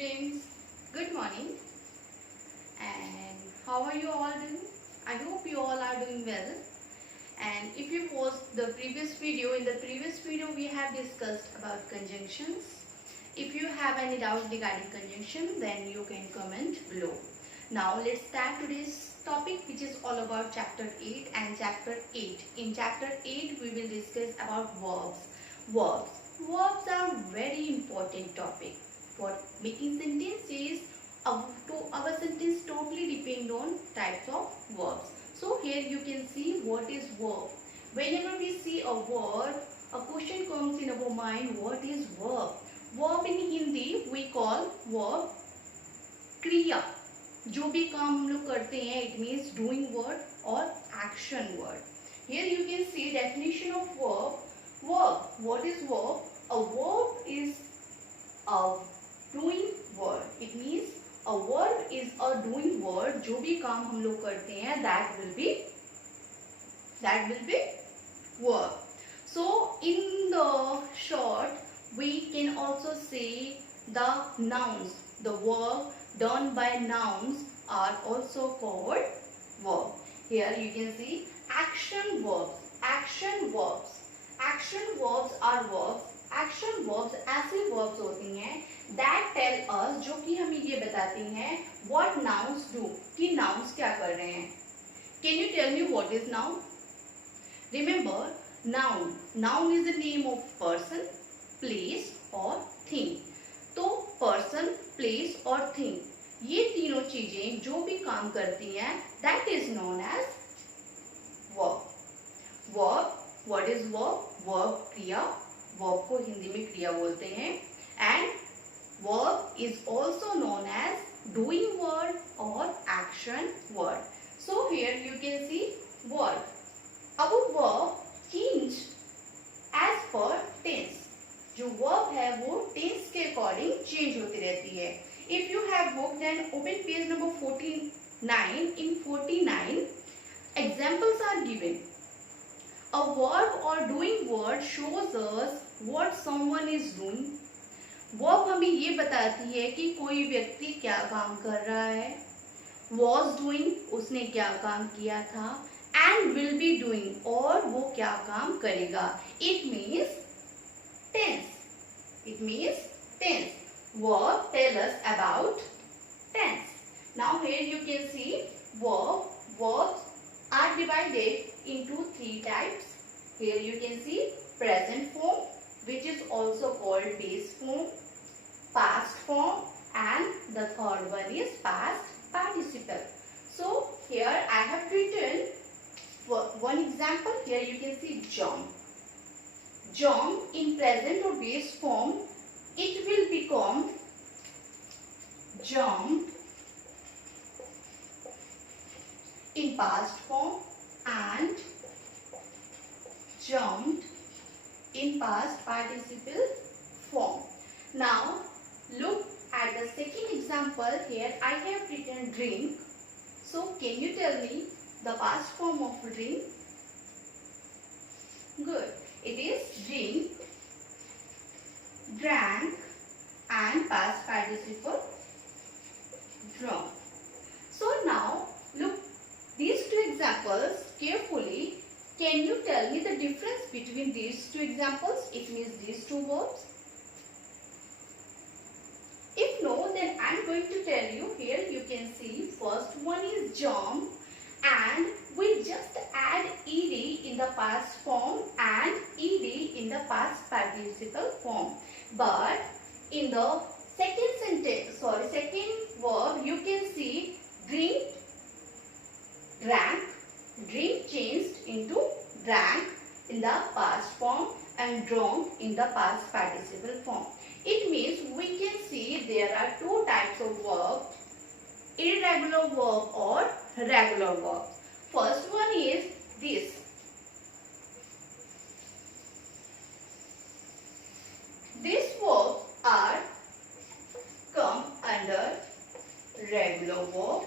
students, good morning. And how are you all doing? I hope you all are doing well. And if you watched the previous video, in the previous video we have discussed about conjunctions. If you have any doubt regarding conjunction, then you can comment below. Now let's start today's topic, which is all about chapter 8 and chapter 8. In chapter 8 we will discuss about verbs. Verbs are very important topic. For making sentences, our sentence totally depend on types of verbs. So here you can see what is verb. Whenever we see a word, a question comes in our mind, what is verb? Verb in Hindi we call verb क्रिया. जो भी काम हम लोग करते हैं, it means doing word or action word. Here you can see definition of verb. Verb. What is verb? A verb is a doing word. It means a verb is a doing word. जो भी काम हम लोग करते हैं, that will be verb. So in the short, we can also say the nouns. The work done by nouns are also called verb. Here you can see action verbs. Action verbs. Action verbs are verbs. Action verbs ऐसे verbs होती हैं that tell us, जो कि हमें ये बताती हैं what nouns do, कि nouns क्या कर रहे हैं. Can you tell me what is noun? Remember, noun. Noun is the name of person, place or thing. तो person, place और thing, ये तीनों चीजें जो भी काम करती हैं, that is known as verb. Verb. What is verb? Verb क्रिया. Verb को हिंदी में क्रिया बोलते हैं. And verb is also known as doing word or action word. So here you can see word. अब verb change as per tense. जो verb है वो tense के according change होती रहती है. If you have book, then open page number 49. In 49, examples are given. A verb or doing word shows us what someone is doing. Verb हमें ये बताती है कि कोई व्यक्ति क्या काम कर रहा है. Was doing, उसने क्या काम किया था. And will be doing, और वो क्या काम करेगा. It means tense. It means tense. Verb tell us about tense. Now here you can see verb. Verbs are divided into three types. Here you can see present form, which is also called base form, past form, and the third one is past participle. So here I have written for one example. Here you can see jump. Jump in present or base form, it will become jumped in past form and jumped in past participle form. Now look at the second example. Here I have written drink. So can you tell me the past form of drink? Good. It is drink, drank, and past participle drunk. So now look these two examples carefully. Can you tell me the difference between these two examples? It means these two verbs. If no, then I am going to tell you. Here you can see first one is jump, and we just add ed in the past form and ed in the past participle form. But in the second verb, you can see drink, drank. Drink changed into drank in the past form and drunk in the past participle form. It means we can see there are two types of verb, irregular verb or regular verb. First one is this. These verbs are come under regular verb,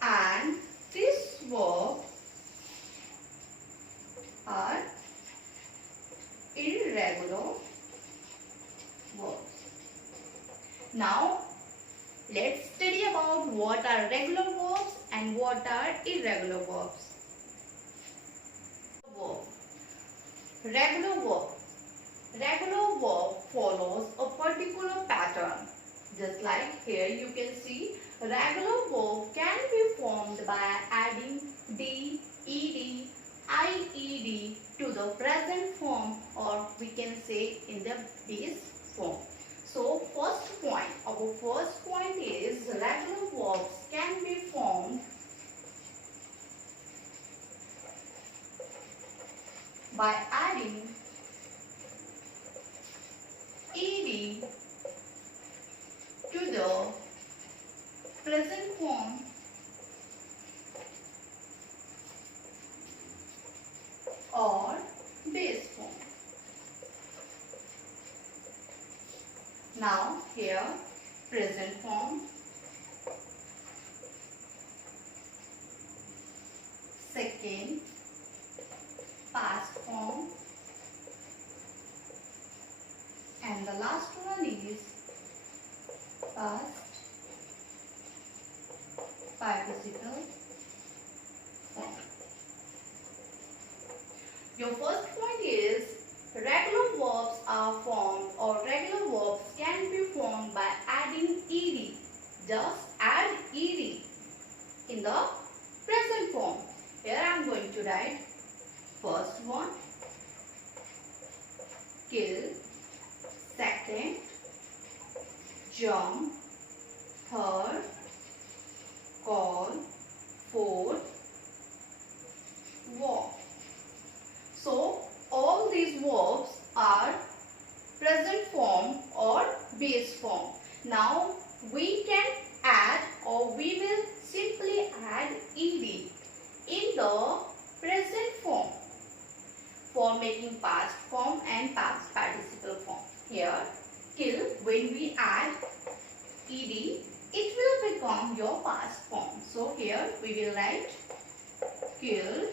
and this verb are irregular verbs. Now let's study about what are regular verbs and what are irregular verbs. Verb. Regular verb. Regular verb follows a particular pattern. Just like here you can see, regular verb can be formed by adding d, ed, ied to the present form, or we can say in the base form. So our first point is regular verbs can be formed by adding ed to the present form or base form. Now here present form, second past form, and the last one is past participle form. Your first point is regular verbs are formed, or regular verbs can be formed by adding ed. Just add ed in the present form. Here I am going to write first one, kill, second, jump, third, call, fourth, walk. So all these verbs are present form or base form. Now we can add, or we will simply add ed in the present form for making past form and past participle form. Here kill, when we add ed, it will become your past form. So here we will write killed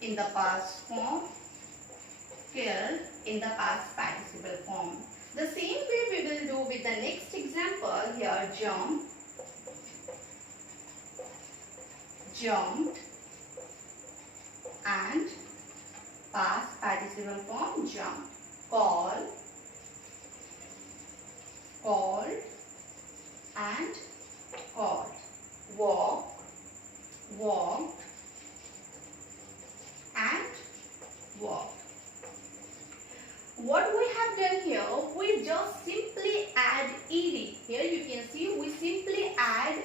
in the past form, killed in the past participle form. The same way we will do with the next example. Here jump, jumped, and past participle form jumped. Call, called, and called. Walk, walked, and walked. What we have done here, we just simply add ed. Here you can see we simply add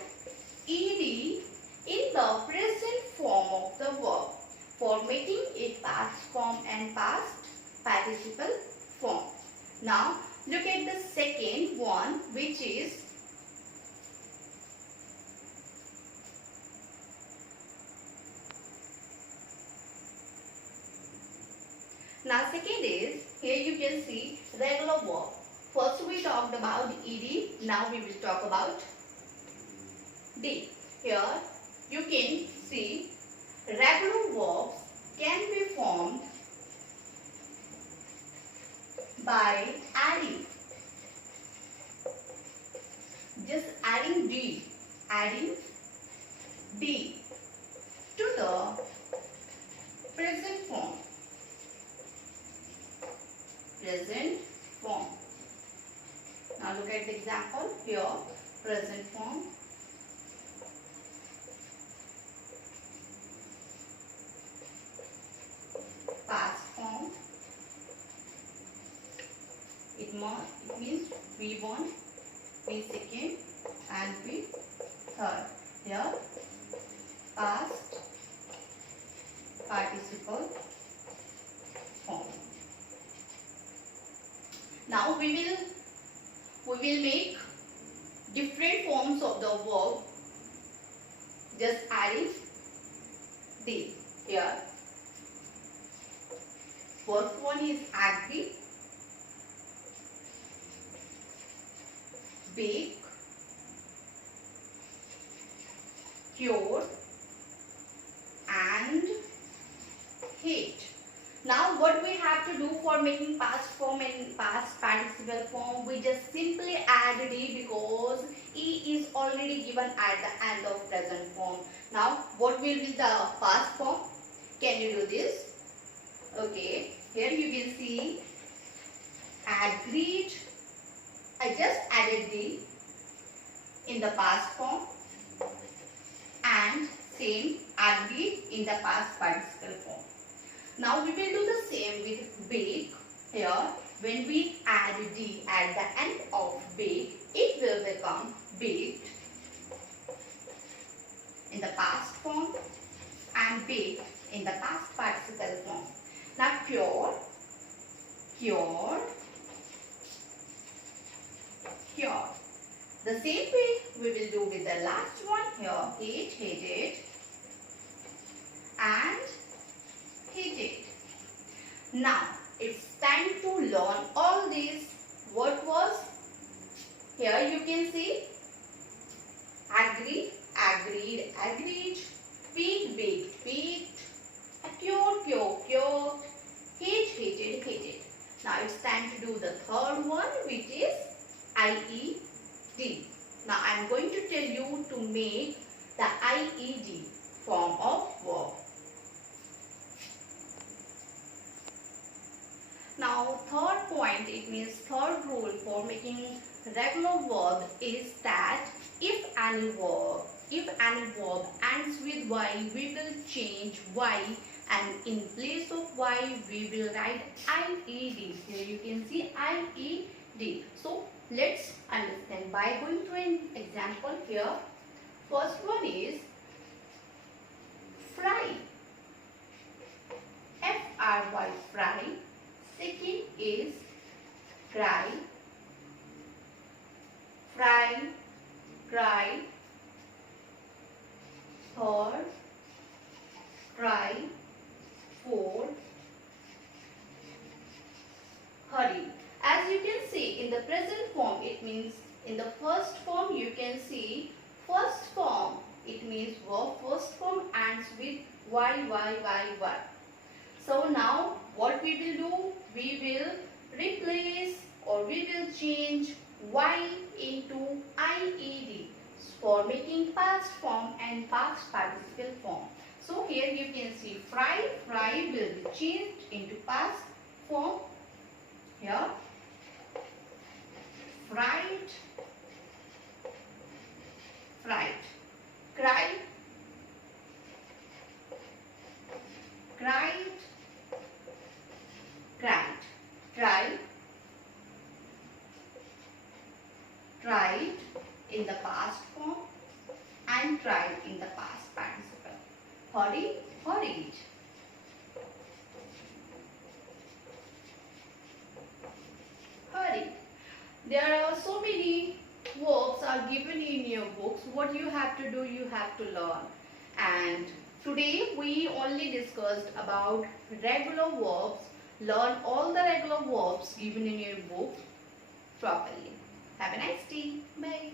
ed in the present form of the verb for making it past form and past participle form. Now look at the second one, which is second is, here you can see regular verb. First we talked about ed, now we will talk about d. Here you can see regular verbs can be formed by adding, just adding d to the present form. Now look at the example here. Present form, past form. It means V1, V2, and V3. Here past participle form. Now we will make different forms of the verb, just adding d. Here first one is agree, bake, cure, and hate. Now Now what we have to do for making past form and past participle form, we just simply add D because E is already given at the end of present form. Now what will be the past form? Can you do this? Okay, here you can see agreed. I just added D in the past form and same agreed in the past participle form. Now we will do the same with bake. Here when we add D at the end of bake, it will become baked in the past form and baked in the past participle form. Now cure, cured, cured. The same way we will do with the last one here, hate, hated and hated. Now it's time to learn all these. What was? Here you can see agreed, agreed, agreed, baked, baked, baked, cured, cured, cured, hate, hated, hated. Now it's time to do the third one, which is IED. Now I am going to tell you to make the IED form of verb. Now third point, it means third rule for making regular verb is that if any verb ends with Y, we will change Y, and in place of Y we will write IED. Here you can see IED. So let's understand by going to an example here. First one is fry, F-R-Y, fry. Second is cry, fry, cry. Third, cry. Fourth, hurry. As you can see in the present form, it means in the first form you can see first form, it means verb first form ends with Y. So now what we will do? We will replace or we will change Y into IED for making past form and past participle form. So here you can see fry will be changed into past form. Here fried, cried, cried, cried, tried, tried in the past form and tried in the past participle. Hurry, hurried. Hurried. There are so many verbs are given in your books. What you have to do, you have to learn. And today we only discussed about regular verbs. Learn all the regular verbs given in your book properly. Have a nice day. Bye.